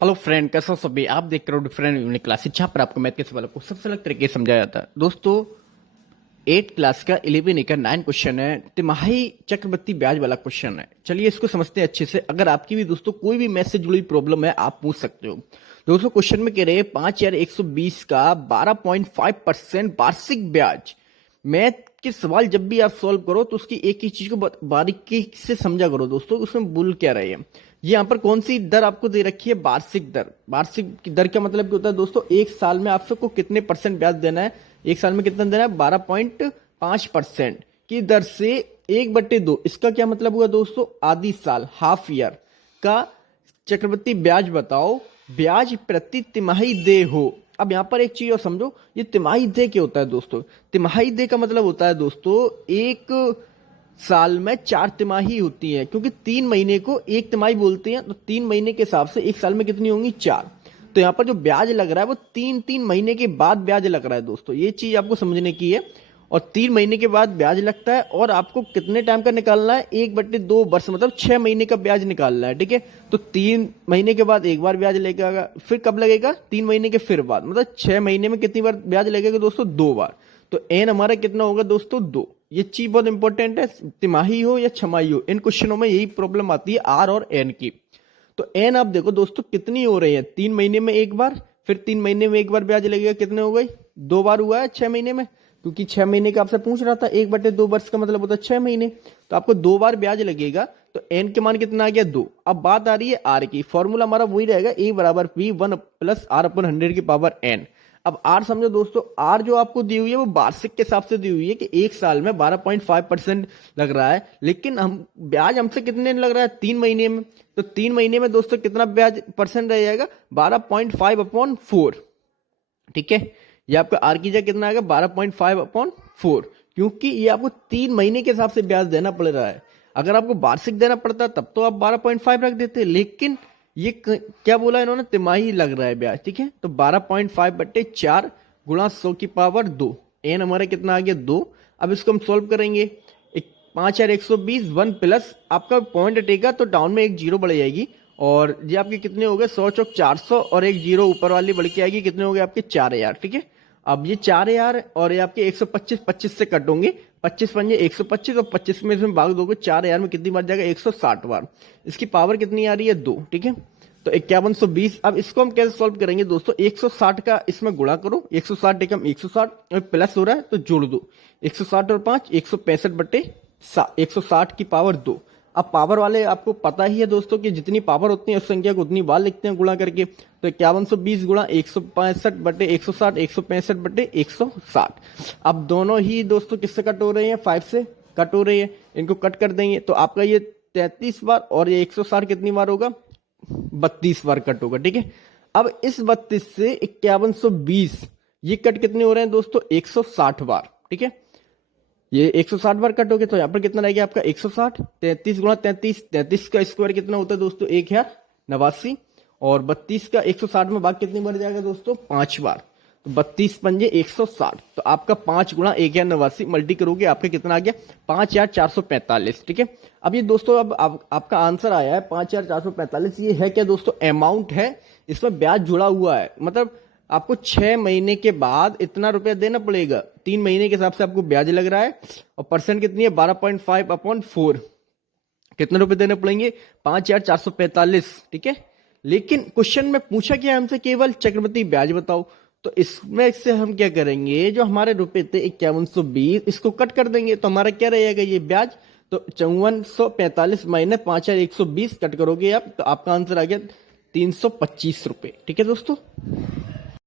Hello friend, कैसा हो सभी। आप देख रहे हो डिफरेंट यूनिक क्लासेस जहाँ पर आपको मैथ के सवालों को सबसे अलग तरीके से समझाया जाता है। दोस्तों 8 क्लास का 11 का 9 क्वेश्चन है, तिमाही चक्रवृद्धि ब्याज वाला क्वेश्चन है। चलिए इसको समझते हैं अच्छे से। अगर आपकी भी दोस्तों कोई भी मैथ से जुड़ी प्रॉब्लम है आप पूछ सकते हो। दोस्तों क्वेश्चन में कह रहे हैं 5120 का 12.5% वार्षिक ब्याज। मैथ के सवाल जब भी आप सॉल्व करो तो उसकी एक ही चीज को बारीकी से समझा करो दोस्तों, उसमें भूल क्या रही है। ये यहाँ पर कौन सी दर आपको दे रखी है? वार्षिक दर। वार्षिक की दर का मतलब क्या होता है दोस्तों? एक साल में आप सबको कितने परसेंट ब्याज देना है? एक साल में कितना देना है? 12.5% की दर से 1/2। इसका क्या मतलब हुआ दोस्तों? आधी साल, हाफ ईयर का चक्रवृद्धि ब्याज बताओ। ब्याज प्रति तिमाही दे हो। अब यहां पर एक चीज और समझो, ये तिमाही दे क्या होता है दोस्तों? तिमाही दे का मतलब होता है दोस्तों एक साल में 4 तिमाही होती है, क्योंकि 3 महीने को एक तिमाही बोलते हैं। तो 3 महीने के हिसाब से एक साल में कितनी होंगी? 4। तो यहाँ पर जो ब्याज लग रहा है वो 3 महीने के बाद ब्याज लग रहा है दोस्तों। ये चीज आपको समझने की है। और 3 महीने के बाद ब्याज लगता है और आपको कितने टाइम का निकालना है? 1/2 वर्ष, मतलब 6 महीने का ब्याज निकालना है। ठीक है, तो 3 महीने के बाद एक बार ब्याज लगेगा। फिर कब लगेगा? 3 महीने के फिर बाद, मतलब 6 महीने में कितनी बार ब्याज लगेगा दोस्तों? 2 बार। तो एन हमारा कितना होगा दोस्तों? 2। ये चीज बहुत इंपॉर्टेंट है, तिमाही हो या छमाही हो, इन क्वेश्चनों में यही प्रॉब्लम आती है आर और एन की। तो एन आप देखो दोस्तों कितनी हो रही है? 3 महीने में एक बार, फिर 3 महीने में एक बार ब्याज लगेगा। कितने हो गई? 2 बार हुआ है 6 महीने में, क्योंकि 6 महीने का आपसे पूछ रहा था। 1/2 वर्ष का मतलब होता है 6 महीने। तो आपको 2 बार ब्याज लगेगा। तो एन के मान कितना आ गया? 2। अब बात आ रही है आर की। फॉर्मूला हमारा वही रहेगा, ए बराबर पी 1 प्लस आर अपन 100 की पावर एन। अब आर समझो दोस्तों, आर जो आपको दी हुई है वो वार्षिक के हिसाब से दी हुई है कि एक साल में 12.5% लग रहा है। लेकिन हम ब्याज हमसे कितने लग रहा है? 3 महीने में। तो 3 महीने में दोस्तों कितना ब्याज परसेंट रह जाएगा? 12.5/4। ठीक है, ये आपका आर की जगह कितना आएगा? 12.5/4, क्योंकि ये आपको 3 महीने के हिसाब से ब्याज देना पड़ रहा है। अगर आपको वार्षिक देना पड़ता तब तो आप 12.5 रख देते, लेकिन ये क्या बोला इन्होंने? तिमाही लग रहा है ब्याज। ठीक है, तो 12.5/4 गुणा 100 की पावर 2। एन हमारा कितना आ गया? 2। अब इसको हम सोल्व करेंगे। 5120 1 प्लस आपका पॉइंट हटेगा तो डाउन में एक जीरो बढ़ जाएगी। और ये आपके कितने हो गए? 100 चौक 400 और एक जीरो ऊपर वाली बढ़ के आएगी। कितने हो गए आपके? 4000। ठीक है, अब ये 4000 और ये आपके 125 25 से कट होंगे। 25 पंजे 125 और 25 में इसमें भाग दोगे 4000 में कितनी बार जाएगा? 160 बार। इसकी पावर कितनी आ रही है? 2। ठीक है, तो 5120। अब इसको हम कैसे सॉल्व करेंगे दोस्तों? 160 का इसमें गुणा करो, 160 एकम 160 और प्लस हो रहा है तो जोड़ दो। 160 और 5 165/160 की पावर 2। अब पावर वाले आपको पता ही है दोस्तों कि जितनी पावर होती है उस संख्या को उतनी बार लिखते हैं गुणा करके। तो 5120 गुणा 165/160, 165/160। अब दोनों ही दोस्तों किससे कट हो रहे हैं? 5 से कट हो रही है। इनको कट कर देंगे तो आपका ये 33 बार और ये 160 कितनी बार होगा? 32 बार कट होगा। ठीक है, अब इस 32 से 5120 ये कट कितने हो रहे हैं दोस्तों? 160 बार। ठीक है, ये 160 बार कट हो गया तो यहां पर कितना रहेगा आपका? 160। 33 गुणा 33, 33 का स्क्वायर कितना होता है दोस्तों? 1089। और 32 का 160 में भाग कितनी बार जाएगा दोस्तों? 5 बार। तो 32 पंजे 160। तो आपका 5 गुणा 1089 मल्टी करोगे आपका कितना आ गया? 5445। ठीक है, अब ये दोस्तों अब आपका आंसर आया है 5445। ये है क्या दोस्तों? अमाउंट है, इसमें ब्याज जुड़ा हुआ है। मतलब आपको 6 महीने के बाद इतना रुपया देना पड़ेगा। 3 महीने के हिसाब से आपको ब्याज लग रहा है और परसेंट कितनी है? 12.5/4। कितने रुपए देने पड़ेंगे? 5445। ठीक है, लेकिन क्वेश्चन में पूछा क्या हमसे? केवल चक्रवृद्धि ब्याज बताओ। तो इसमें से हम क्या करेंगे? जो हमारे रुपए थे 5120 इसको कट कर देंगे तो हमारा क्या रहेगा? ये ब्याज। तो 5445 माइनस 5120 कट करोगे आप तो आपका आंसर आ गया 325 रुपए। ठीक है दोस्तों।